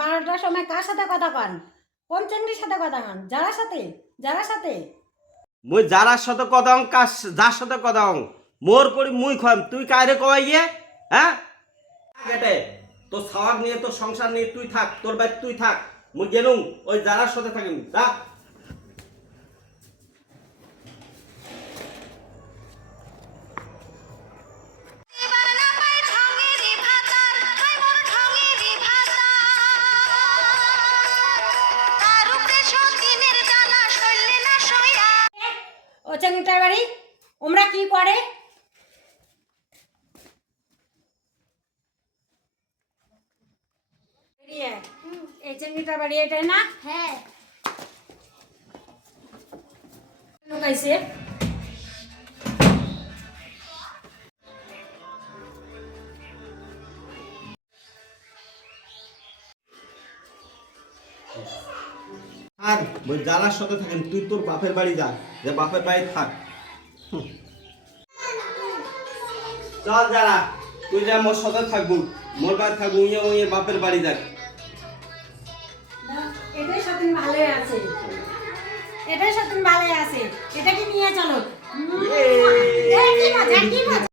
12টার সময় কার সাথে কথা কন? কোন চেংড়ির সাথে কথা কন? যারা সাথে মুই যারার সাথে কথা হং কার যার সাথে কথা হং মোর করি মুই খাম তুই কায়রে কওয়াই গিয়ে হ্যাঁ গেটে তোর সাওয়ার নিয়ে তোর সংসার নিয়ে তুই থাক তোর বাইক তুই থাক মুই গেলুম ওই যারার সাথে থাকিম যা ও চেংড়িটার বাড়ি ওমরা কি করে? এই চেংড়িটার বাড়ি এটাই না? হ্যাঁ লুকাইছে আর ওই যারার সাথে থাকিম তুই তোর বাপের বাড়ি যা যে বাপের বাড়ি থাক চল যারা তুই যা মোর সাথে থাকবো মোর বাড়ি থাকবো উইয়ে বাপের বাড়ি যাক এটাই সতীন ভালোই আছে এটাই সতীন ভালোই আছে এটাকে নিয়ে চলো ইয়ে। কি মজা